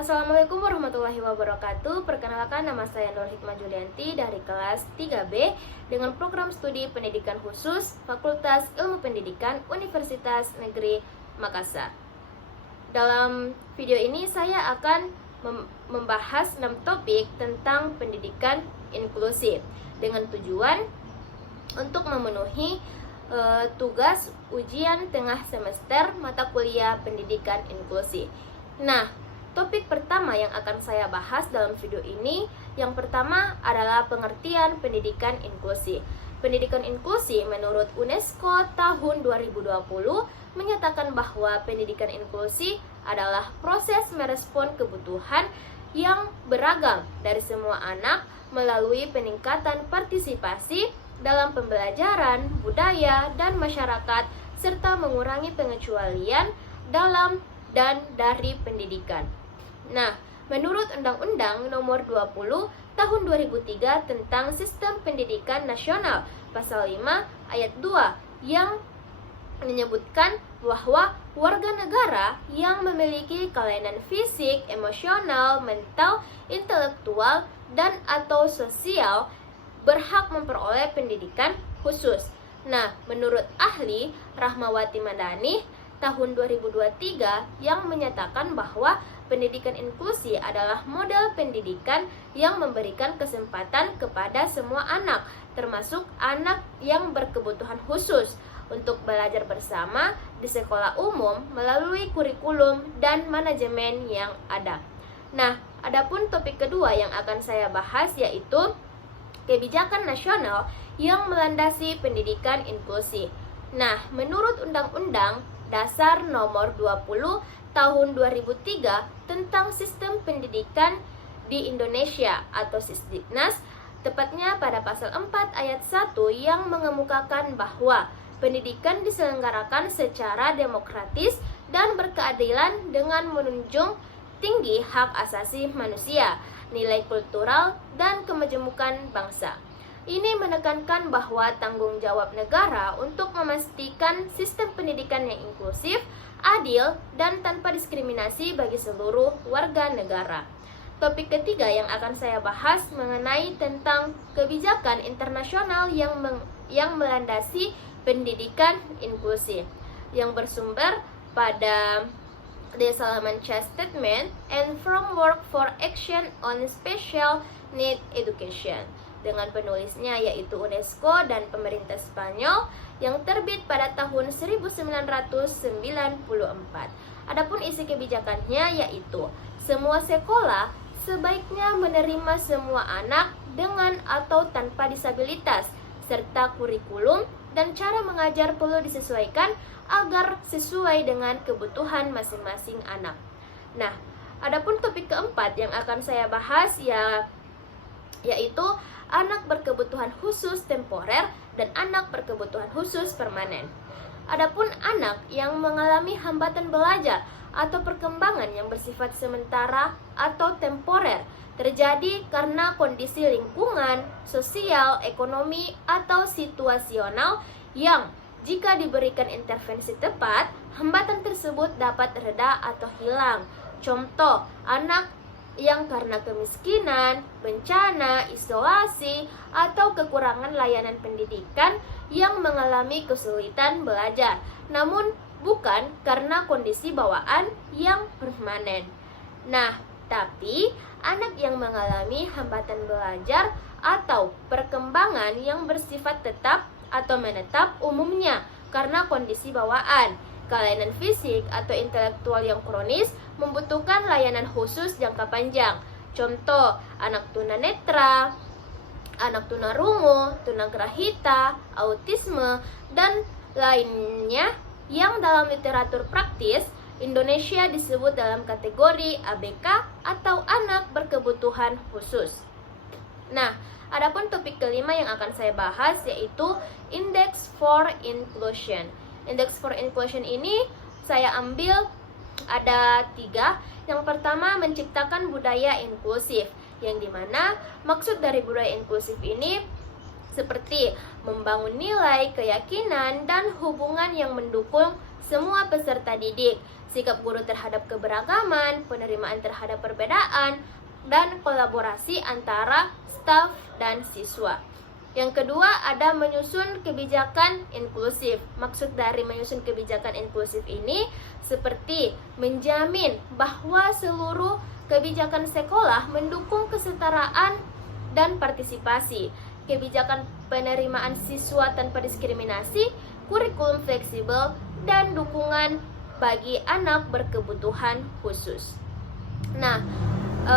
Assalamualaikum warahmatullahi wabarakatuh. Perkenalkan, nama saya Nur Hikmah Julianti dari kelas 3B dengan program studi pendidikan khusus Fakultas Ilmu Pendidikan Universitas Negeri Makassar. Dalam video ini saya akan membahas 6 topik tentang pendidikan inklusif dengan tujuan untuk memenuhi tugas ujian tengah semester mata kuliah pendidikan inklusif. Nah, topik pertama yang akan saya bahas dalam video ini, yang pertama adalah pengertian pendidikan inklusi. Pendidikan inklusi menurut UNESCO tahun 2020 menyatakan bahwa pendidikan inklusi adalah proses merespon kebutuhan yang beragam dari semua anak melalui peningkatan partisipasi dalam pembelajaran, budaya, dan masyarakat, serta mengurangi pengecualian dalam dan dari pendidikan. Nah, menurut Undang-Undang Nomor 20 Tahun 2003 tentang Sistem Pendidikan Nasional, Pasal 5 Ayat 2 yang menyebutkan bahwa warga negara yang memiliki kelainan fisik, emosional, mental, intelektual, dan atau sosial berhak memperoleh pendidikan khusus. Nah, menurut ahli Rahmawati Madani tahun 2023 yang menyatakan bahwa pendidikan inklusi adalah model pendidikan yang memberikan kesempatan kepada semua anak, termasuk anak yang berkebutuhan khusus, untuk belajar bersama di sekolah umum melalui kurikulum dan manajemen yang ada. Nah, adapun topik kedua yang akan saya bahas yaitu kebijakan nasional yang melandasi pendidikan inklusi. Nah, menurut Undang-Undang Dasar Nomor 20 Tahun 2003 tentang Sistem Pendidikan di Indonesia atau Sisdiknas, tepatnya pada pasal 4 ayat 1 yang mengemukakan bahwa pendidikan diselenggarakan secara demokratis dan berkeadilan dengan menunjung tinggi hak asasi manusia, nilai kultural, dan kemajemukan bangsa. Ini menekankan bahwa tanggung jawab negara untuk memastikan sistem pendidikan yang inklusif, adil, dan tanpa diskriminasi bagi seluruh warga negara. Topik ketiga yang akan saya bahas mengenai tentang kebijakan internasional yang melandasi pendidikan inklusif, yang bersumber pada The Salamanca Statement and Framework for Action on Special Need Education, dengan penulisnya yaitu UNESCO dan pemerintah Spanyol yang terbit pada tahun 1994. Adapun isi kebijakannya yaitu semua sekolah sebaiknya menerima semua anak dengan atau tanpa disabilitas, serta kurikulum dan cara mengajar perlu disesuaikan agar sesuai dengan kebutuhan masing-masing anak. Nah, adapun topik keempat yang akan saya bahas yaitu anak berkebutuhan khusus temporer dan anak berkebutuhan khusus permanen. Adapun anak yang mengalami hambatan belajar atau perkembangan yang bersifat sementara atau temporer terjadi karena kondisi lingkungan, sosial, ekonomi, atau situasional yang jika diberikan intervensi tepat, hambatan tersebut dapat reda atau hilang. Contoh, anak yang karena kemiskinan, bencana, isolasi, atau kekurangan layanan pendidikan yang mengalami kesulitan belajar, namun bukan karena kondisi bawaan yang permanen. Nah, tapi anak yang mengalami hambatan belajar atau perkembangan yang bersifat tetap atau menetap umumnya karena kondisi bawaan, kelainan fisik atau intelektual yang kronis membutuhkan layanan khusus jangka panjang. Contoh, anak tunanetra, anak tunarungu, tunagrahita, autisme, dan lainnya yang dalam literatur praktis Indonesia disebut dalam kategori ABK atau anak berkebutuhan khusus. Nah, adapun topik kelima yang akan saya bahas yaitu Index for Inclusion. Index for Inclusion ini saya ambil ada 3. Yang pertama, menciptakan budaya inklusif, yang dimana maksud dari budaya inklusif ini seperti membangun nilai, keyakinan, dan hubungan yang mendukung semua peserta didik, sikap guru terhadap keberagaman, penerimaan terhadap perbedaan, dan kolaborasi antara staf dan siswa. Yang kedua, ada menyusun kebijakan inklusif. Maksud dari menyusun kebijakan inklusif ini seperti menjamin bahwa seluruh kebijakan sekolah mendukung kesetaraan dan partisipasi, kebijakan penerimaan siswa tanpa diskriminasi, kurikulum fleksibel, dan dukungan bagi anak berkebutuhan khusus. Nah,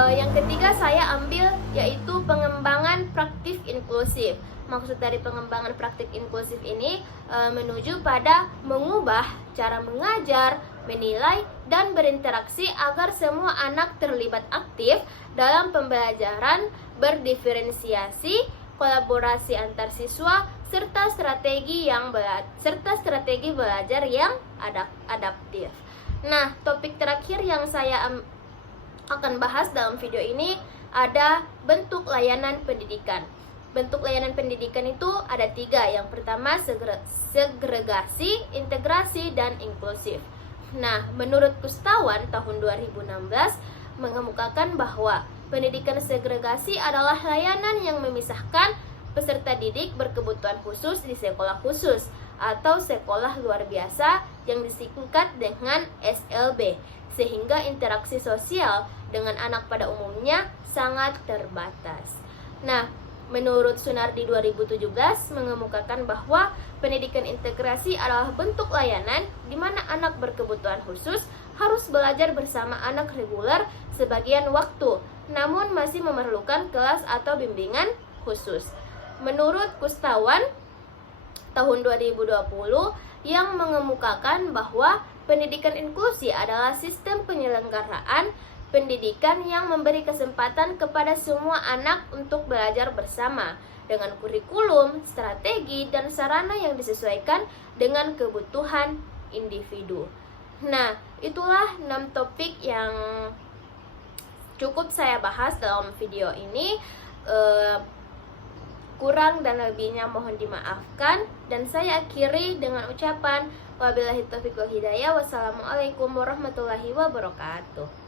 yang ketiga saya ambil yaitu pengembangan praktik inklusif. Maksud dari pengembangan praktik inklusif ini menuju pada mengubah cara mengajar, menilai, dan berinteraksi agar semua anak terlibat aktif dalam pembelajaran berdiferensiasi, kolaborasi antar siswa, serta strategi belajar yang adaptif. Nah, topik terakhir yang saya akan bahas dalam video ini ada bentuk layanan pendidikan. Bentuk layanan pendidikan itu ada 3. Yang pertama segregasi, integrasi, dan inklusif. Nah, menurut Kustawan tahun 2016 mengemukakan bahwa pendidikan segregasi adalah layanan yang memisahkan peserta didik berkebutuhan khusus di sekolah khusus atau sekolah luar biasa yang disingkat dengan SLB, sehingga interaksi sosial dengan anak pada umumnya sangat terbatas. Nah, menurut Sunardi 2017 mengemukakan bahwa pendidikan integrasi adalah bentuk layanan di mana anak berkebutuhan khusus harus belajar bersama anak reguler sebagian waktu, namun masih memerlukan kelas atau bimbingan khusus. Menurut Kustawan tahun 2020 yang mengemukakan bahwa pendidikan inklusi adalah sistem penyelenggaraan pendidikan yang memberi kesempatan kepada semua anak untuk belajar bersama dengan kurikulum, strategi, dan sarana yang disesuaikan dengan kebutuhan individu. Nah, itulah 6 topik yang cukup saya bahas dalam video ini. Kurang dan lebihnya mohon dimaafkan, dan saya akhiri dengan ucapan wabillahi taufiq wal hidayah. Wassalamualaikum warahmatullahi wabarakatuh.